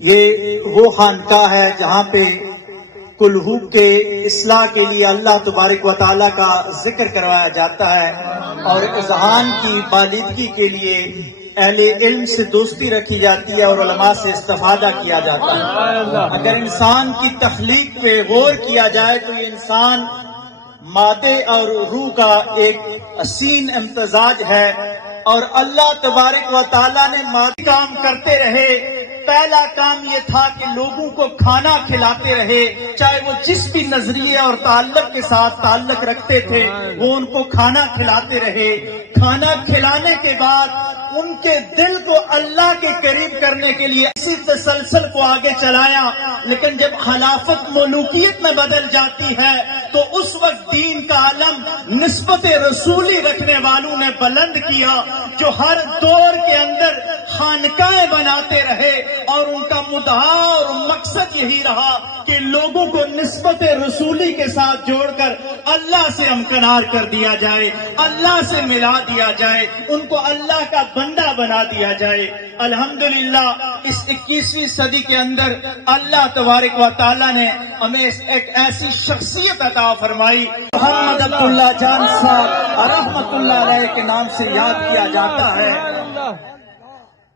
یہ وہ خانقاہ ہے جہاں پہ کلہو کے اصلاح کے لیے اللہ تبارک و تعالیٰ کا ذکر کروایا جاتا ہے، اور اذہان کی بالغی کے لیے اہل علم سے دوستی رکھی جاتی ہے اور علماء سے استفادہ کیا جاتا ہے۔ اگر انسان کی تخلیق پہ غور کیا جائے تو یہ انسان مادے اور روح کا ایک حسین امتزاج ہے، اور اللہ تبارک و تعالیٰ نے مادی کام کرتے رہے۔ پہلا کام یہ تھا کہ لوگوں کو کھانا کھلاتے رہے، چاہے وہ جس بھی نظریے اور تعلق کے ساتھ تعلق رکھتے تھے وہ ان کو کھانا کھلاتے رہے۔ کھانا کھلانے کے بعد ان کے دل کو اللہ کے قریب کرنے کے لیے اسی تسلسل کو آگے چلایا، لیکن جب خلافت ملوکیت میں بدل جاتی ہے تو اس وقت دین کا علم نسبت رسولی رکھنے والوں نے بلند کیا، جو ہر دور کے اندر خانقاہیں بناتے رہے، اور ان کا مدعا اور مقصد یہی رہا کہ لوگوں کو نسبت رسولی کے ساتھ جوڑ کر اللہ سے ہمکنار کر دیا جائے، اللہ سے ملا دیا جائے، ان کو اللہ کا بندہ بنا دیا جائے۔ الحمدللہ اس 21ویں صدی کے اندر اللہ تبارک و تعالیٰ نے ہمیں ایک ایسی شخصیت عطا فرمائی۔ محمد عبد اللہ جان صاحب رحمت اللہ علیہ کے نام سے یاد کیا جاتا ہے،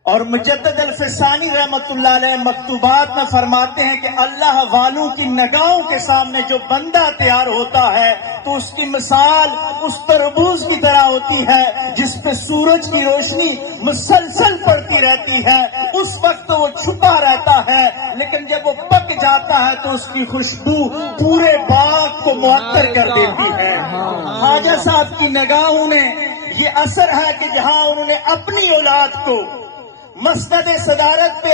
اور مجدد الفسانی رحمت اللہ علیہ مکتوبات میں فرماتے ہیں کہ اللہ والوں کی نگاہوں کے سامنے جو بندہ تیار ہوتا ہے تو اس کی مثال اس تربوز کی طرح ہوتی ہے جس پہ سورج کی روشنی مسلسل پڑتی رہتی ہے۔ اس وقت وہ چھپا رہتا ہے، لیکن جب وہ پک جاتا ہے تو اس کی خوشبو پورے باغ کو معطر کر دیتی ہے۔ خواجہ صاحب کی نگاہوں نے یہ اثر ہے کہ جہاں انہوں نے اپنی اولاد کو مسند صدارت پہ